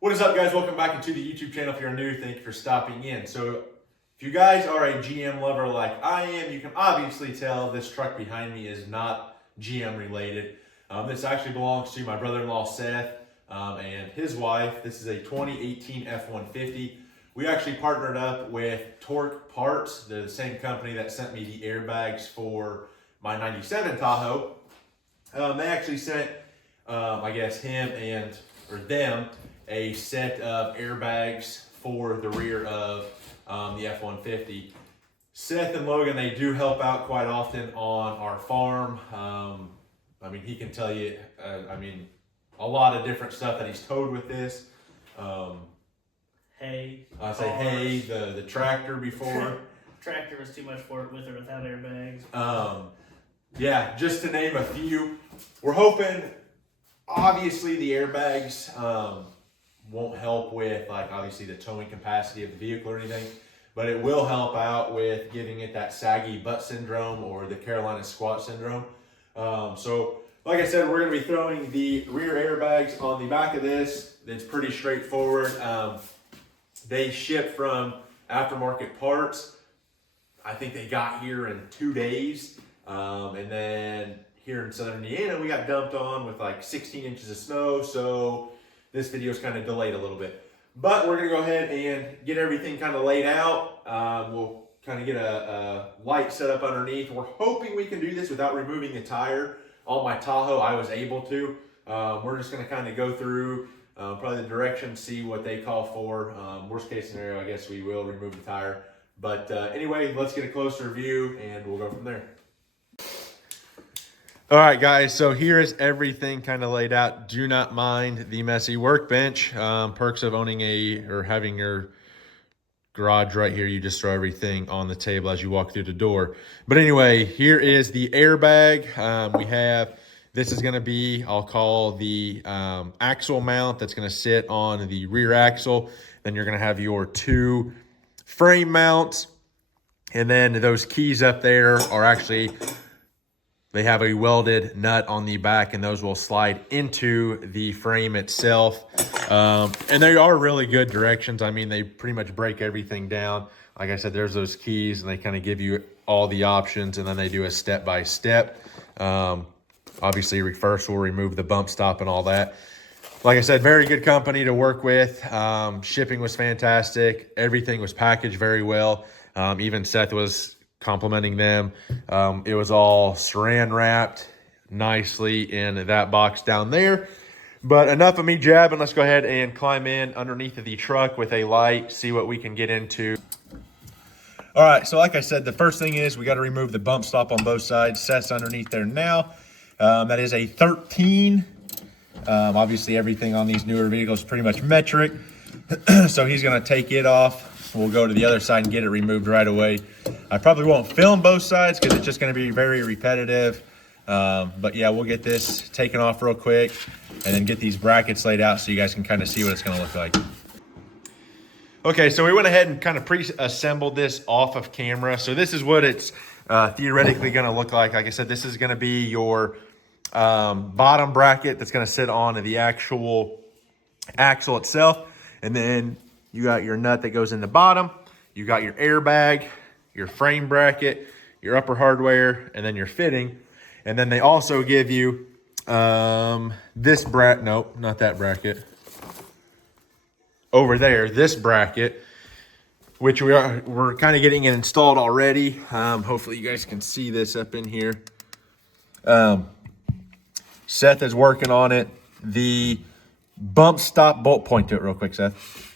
What is up, guys? Welcome back into the YouTube channel. If you're new, thank you for stopping in. So if you guys are a GM lover like I am, you can obviously tell this truck behind me is not GM related. This actually belongs to my brother-in-law Seth and his wife. This is a 2018 F150. We actually partnered up with TorqueParts, the same company that sent me the airbags for my 97 Tahoe. They actually sent, I guess, them a set of airbags for the rear of the F-150. Seth and Logan, they do help out quite often on our farm. I mean, he can tell you, a lot of different stuff that he's towed with this. Hay. I say hay, the tractor before. Tractor was too much for it with or without airbags. Yeah, just to name a few. We're hoping, obviously, the airbags won't help with, like, obviously the towing capacity of the vehicle or anything, but it will help out with giving it that saggy butt syndrome or the Carolina squat syndrome. So, like I said, we're going to be throwing the rear airbags on the back of this. It's pretty straightforward. They ship from aftermarket parts. I think they got here in 2 days. And then here in Southern Indiana, we got dumped on with like 16 inches of snow. So this video is kind of delayed a little bit, but we're gonna go ahead and get everything kind of laid out. We'll kind of get a light set up underneath. We're hoping we can do this without removing the tire. On my Tahoe, I was able to. We're just gonna kind of go through probably the directions, see what they call for. Worst case scenario, I guess we will remove the tire. But anyway, let's get a closer view and we'll go from there. All right, guys, so here is everything kind of laid out. Do not mind the messy workbench. Perks of owning having your garage right here. You just throw everything on the table as you walk through the door. But anyway, here is the airbag. This is gonna be, I'll call the axle mount that's gonna sit on the rear axle. Then you're gonna have your two frame mounts. And then those keys up there are actually, they have a welded nut on the back, and those will slide into the frame itself. And they are really good directions. I mean, they pretty much break everything down. Like I said, there's those keys, and they kind of give you all the options, and then they do a step-by-step. Obviously, first we'll remove the bump stop and all that. Like I said, very good company to work with. Shipping was fantastic. Everything was packaged very well. Even Seth was complimenting them. It was all saran wrapped nicely in that box down there. But enough of me jabbing. Let's go ahead and climb in underneath of the truck with a light, see what we can get into. All right, so like I said, the first thing is we got to remove the bump stop on both sides. Seth's underneath there now. That is a 13. Obviously, everything on these newer vehicles is pretty much metric. So he's going to take it off. We'll go to the other side and get it removed right away. I probably won't film both sides because it's just going to be very repetitive. But yeah, we'll get this taken off real quick and then get these brackets laid out so you guys can kind of see what it's going to look like. Okay, so we went ahead and kind of pre-assembled this off of camera. So this is what it's theoretically going to look like. Like I said, this is going to be your bottom bracket that's going to sit on the actual axle itself. And then you got your nut that goes in the bottom. You got your airbag, your frame bracket, your upper hardware, and then your fitting. And then they also give you this bracket. Nope, not that bracket. Over there, this bracket, which we're kind of getting it installed already. Hopefully you guys can see this up in here. Seth is working on it. The bump stop bolt, point to it real quick, Seth.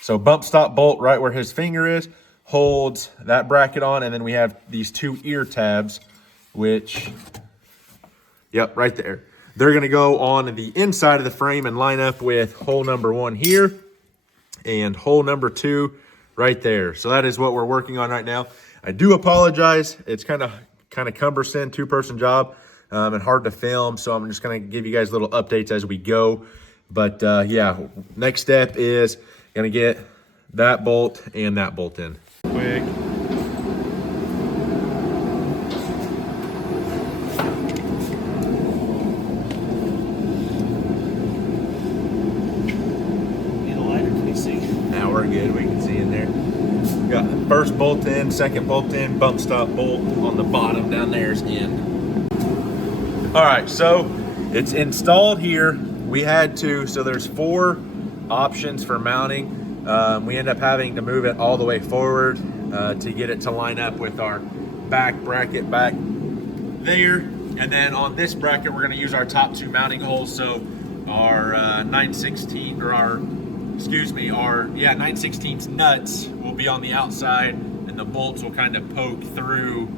So bump stop bolt right where his finger is holds that bracket on, and then we have these two ear tabs, which, yep, right there. They're going to go on the inside of the frame and line up with hole number 1 here and hole number 2 right there. So that is what we're working on right now. I do apologize. It's kind of cumbersome, 2-person job, and hard to film. So I'm just going to give you guys little updates as we go. But yeah, next step is gonna get that bolt and that bolt in. Quick. are good. We can see in there. Got the first bolt in, second bolt in, bump stop bolt on the bottom down there's in. All right, so it's installed here. We had to, so there's 4 options for mounting. We end up having to move it all the way forward to get it to line up with our back bracket back there. And then on this bracket, we're gonna use our top 2 mounting holes. So our 9/16 or our 9/16 nuts will be on the outside, and the bolts will kind of poke through.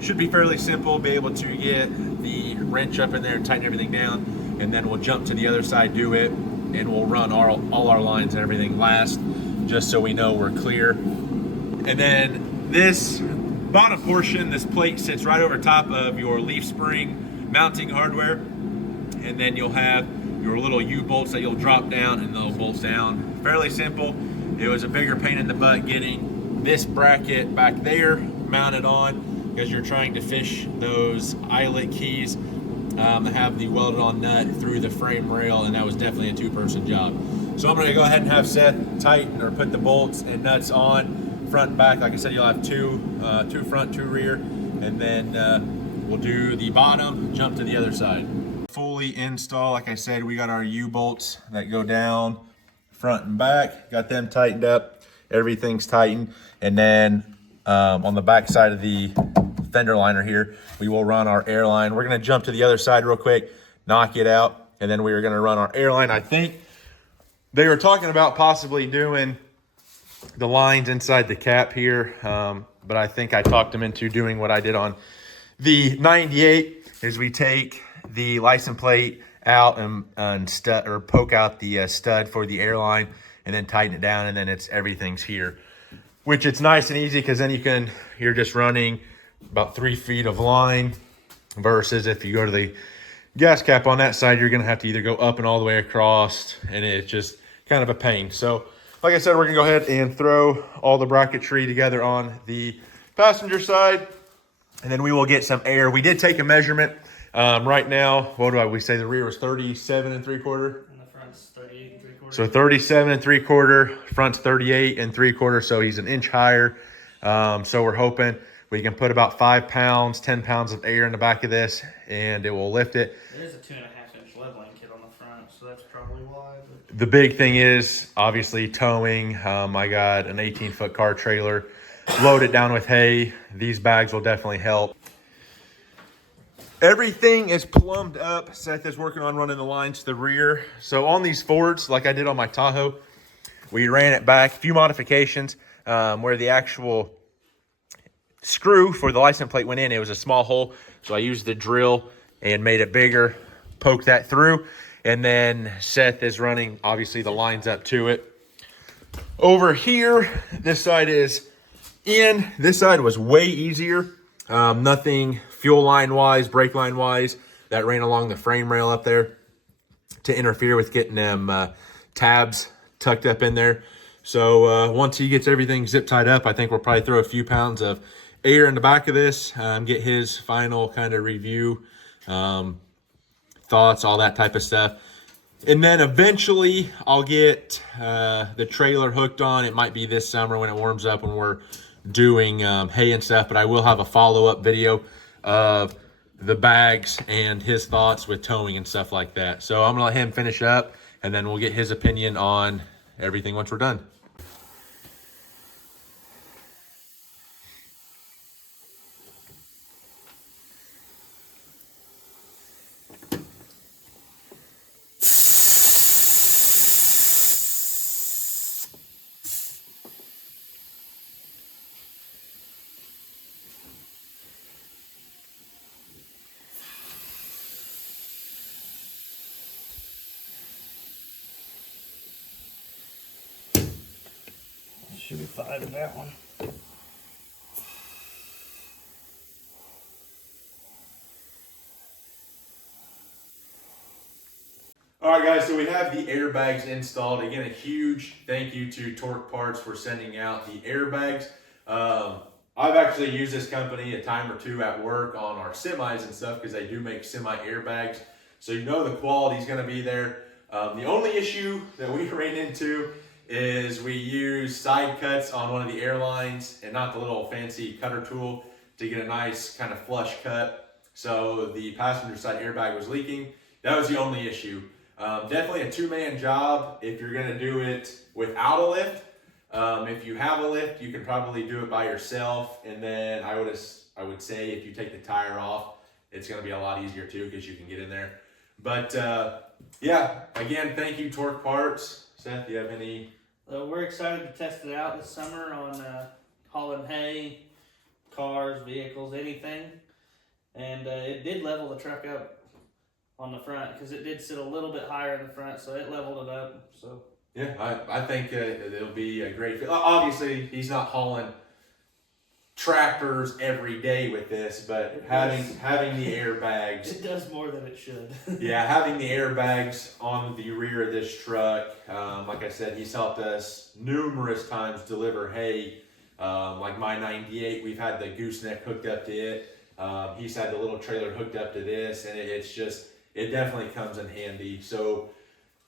Should be fairly simple, be able to get the wrench up in there and tighten everything down, and then we'll jump to the other side, do it, and we'll run all our lines and everything last, just so we know we're clear. And then this bottom portion, this plate sits right over top of your leaf spring mounting hardware, and then you'll have your little U-bolts that you'll drop down, and they'll bolt down. Fairly simple. It was a bigger pain in the butt getting this bracket back there mounted on, because you're trying to fish those eyelet keys that have the welded on nut through the frame rail, and that was definitely a 2-person job. So I'm gonna go ahead and have Seth tighten or put the bolts and nuts on front and back. Like I said, you'll have two front, 2 rear, and then we'll do the bottom, jump to the other side. Fully install, like I said, we got our U-bolts that go down front and back, got them tightened up, everything's tightened. And then on the back side of the fender liner here, we will run our air line. We're gonna jump to the other side real quick, knock it out, and then we are gonna run our air line. I think they were talking about possibly doing the lines inside the cap here, but I think I talked them into doing what I did on the 98, is we take the license plate out and stud, or poke out the stud for the airline, and then tighten it down, and then everything's here, which it's nice and easy, because then you're just running about 3 feet of line, versus if you go to the gas cap on that side, you're gonna have to either go up and all the way across, and it's just kind of a pain. So like I said, we're gonna go ahead and throw all the bracketry together on the passenger side, and then we will get some air. We did take a measurement. Right now, what do we say? The rear was 37 3/4. And the front's 38 3/4. So 37 3/4, front's 38 3/4. So he's an inch higher. So we're hoping we can put about 5 pounds, 10 pounds of air in the back of this, and it will lift it. There's a 2.5-inch leveling kit on the front, so that's probably why. But The big thing is obviously towing. I got an 18-foot car trailer, loaded down with hay. These bags will definitely help. Everything is plumbed up. Seth is working on running the lines to the rear. So on these Fords, like I did on my Tahoe, we ran it back. A few modifications where the actual screw for the license plate went in. It was a small hole, so I used the drill and made it bigger, poked that through, and then Seth is running, obviously, the lines up to it. Over here, this side is in. This side was way easier. Nothing fuel line wise, brake line wise, that ran along the frame rail up there to interfere with getting them tabs tucked up in there. So once he gets everything zip tied up, I think we'll probably throw a few pounds of air in the back of this, get his final kind of review, thoughts, all that type of stuff. And then eventually I'll get the trailer hooked on. It might be this summer when it warms up, when we're doing hay and stuff, but I will have a follow-up video of the bags and his thoughts with towing and stuff like that. So I'm gonna let him finish up, and then we'll get his opinion on everything once we're done. should be 5 in that one. All right, guys, so we have the airbags installed. Again, a huge thank you to TorqueParts for sending out the airbags. I've actually used this company a time or two at work on our semis and stuff, because they do make semi airbags. So you know the quality is going to be there. The only issue that we ran into is we use side cuts on one of the airlines and not the little fancy cutter tool to get a nice kind of flush cut. So the passenger side airbag was leaking. That was the only issue. Definitely a two-man job if you're gonna do it without a lift. If you have a lift, you can probably do it by yourself. And then I would say if you take the tire off, it's gonna be a lot easier too because you can get in there. But yeah, again, thank you, Torque Parts. Seth, do you have any? We're excited to test it out this summer on hauling hay, cars, vehicles, anything. And it did level the truck up on the front because it did sit a little bit higher in the front, so it leveled it up. So yeah, I think it'll be a great fit. Obviously, he's not hauling tractors every day with this, but having the airbags, it does more than it should. Yeah, having the airbags on the rear of this truck, like I said, he's helped us numerous times deliver hay. Like my 98, we've had the gooseneck hooked up to it. He's had the little trailer hooked up to this, and it definitely comes in handy. So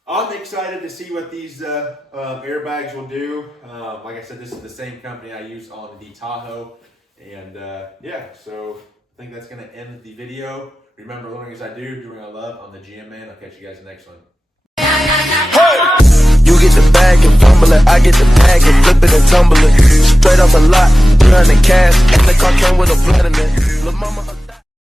I'm excited to see what these airbags will do. Like I said, this is the same company I used on the Tahoe. And yeah, so I think that's going to end the video. Remember, learning as I do, doing I love. I'm the GM Man. I'll catch you guys in the next one. You get the bag and fumble it, I get the bag and flip it and tumble it. Straight off a lot, 300 cash, and the car came with a blood in it. Lil' mama.